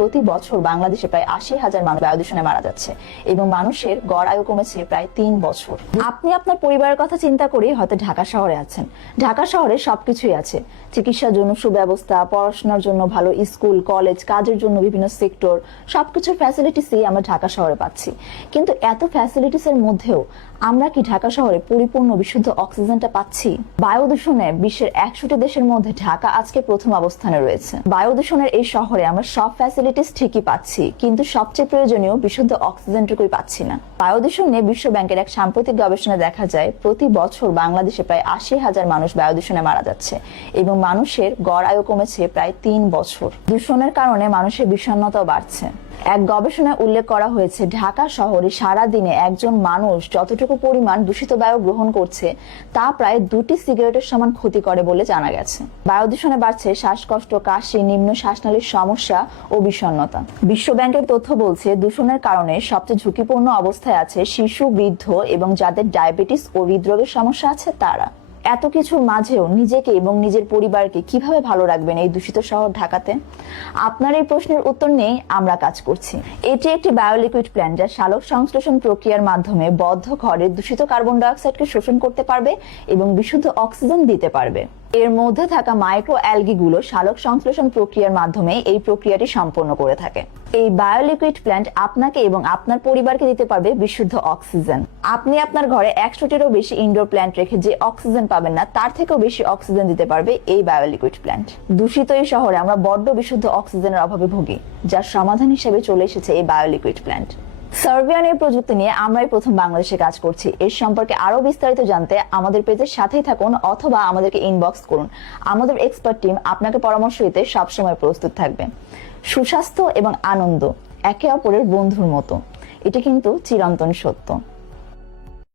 প্রতি বছর বাংলাদেশে প্রায় ৮০,০০০ মানুষ বায়ু দূষণে মারা যাচ্ছে এবং মানুষের গড় আয়ু কমেছে প্রায় ৩ বছর। আপনি আপনার পরিবারের কথা চিন্তা করে হয়তো ঢাকা শহরে আছেন। ঢাকা শহরে সবকিছুই আছে, চিকিৎসার জন্য সুব্যবস্থা, পড়াশোনার জন্য ভালো স্কুল, কলেজ, কাজের জন্য বিভিন্ন সেক্টর, সবকিছুর ফ্যাসিলিটিসই আমরা ঢাকা শহরে পাচ্ছি। কিন্তু এত ফ্যাসিলিটিসের মধ্যেও আমরা কি ঢাকা শহরে পরিপূর্ণ বিশুদ্ধ অক্সিজেনটা পাচ্ছি? বায়ু দূষণে বিশ্বের ১০০টি দেশের মধ্যে ঢাকা আজকে প্রথম অবস্থানে রয়েছে। বায়ু দূষণের এই শহরে আমরা সব ফ্যাসিলিটিস ঠিকই পাচ্ছি, কিন্তু সবচেয়ে প্রয়োজনীয় বিশুদ্ধ অক্সিজেনটুকুই পাচ্ছি না। বায়ু দূষণ নিয়ে বিশ্ব ব্যাংকের এক সাম্প্রতিক গবেষণায় দেখা যায় প্রতি বছর বাংলাদেশে প্রায় ৮০,০০০ মানুষ বায়ু দূষণে মারা যাচ্ছে এবং মানুষের গড় আয়ু কমেছে প্রায় ৩ বছর। দূষণের কারণে মানুষের বিষণ্ণতাও বাড়ছে। এক গবেষণায় উল্লেখ করা হয়েছে ঢাকা শহরে সারা দিনে একজন মানুষ যতটুকু পরিমাণ দূষিত বায়ু গ্রহণ করছে তা প্রায় ২টি সিগারেটের সমান ক্ষতি করে বলে জানা গেছে। বায়ু দূষণে বাড়ছে শ্বাসকষ্ট, কাশি, নিম্ন শ্বাসনালীর সমস্যা ও বিষণ্ণতা। বিশ্ব ব্যাংকের তথ্য বলছে দূষণের কারণে সবচেয়ে ঝুঁকিপূর্ণ অবস্থায় আছে শিশু, বৃদ্ধ এবং যাদের ডায়াবেটিস ও হৃদরোগের সমস্যা আছে তারা। এত কিছুর মাঝেও নিজেকে এবং নিজের পরিবারকে কিভাবে ভালো রাখবেন এই দূষিত শহর ঢাকাতে? আপনার এই প্রশ্নের উত্তর নেই আমরা কাজ করছি। এটি একটি বায়োলিকুইড প্ল্যান্ট যা সালোক সংশ্লেষণ প্রক্রিয়ার মাধ্যমে বদ্ধ ঘরে দূষিত কার্বন ডাই অক্সাইডকে শোষণ করতে পারবে এবং বিশুদ্ধ অক্সিজেন দিতে পারবে। এর মধ্যে থাকা মাইক্রো অ্যালগি গুলো সালোক সংশ্লেষণ প্রক্রিয়ার মাধ্যমে এই প্রক্রিয়াটি সম্পন্ন করে থাকে। এই বায়োলিকুইড প্ল্যান্ট আপনাকে এবং আপনার পরিবারকে দিতে পারবে বিশুদ্ধ অক্সিজেন। আপনি আপনার ঘরে ১০০টিরও বেশি ইনডোর প্ল্যান্ট রেখে যে অক্সিজেন পাবেন না তার থেকেও বেশি অক্সিজেন দিতে পারবে এই বায়োলিকুইড প্ল্যান্ট। দূষিত এই শহরে আমরা বড্ড বিশুদ্ধ অক্সিজেনের অভাবে ভুগি, যার সমাধান হিসেবে চলে এসেছে এই বায়োলিকুইড প্ল্যান্ট। সার্বিয়ান এই প্রযুক্তি নিয়ে আমরাই প্রথম বাংলাদেশে কাজ করছি। এর সম্পর্কে আরো বিস্তারিত জানতে আমাদের পেজের সাথেই থাকুন অথবা আমাদেরকে ইনবক্স করুন। আমাদের এক্সপার্ট টিম আপনাকে পরামর্শ দিতে সবসময় প্রস্তুত থাকবে। সুস্বাস্থ্য এবং আনন্দ একে অপরের বন্ধুর মতো, এটা কিন্তু চিরন্তন সত্য।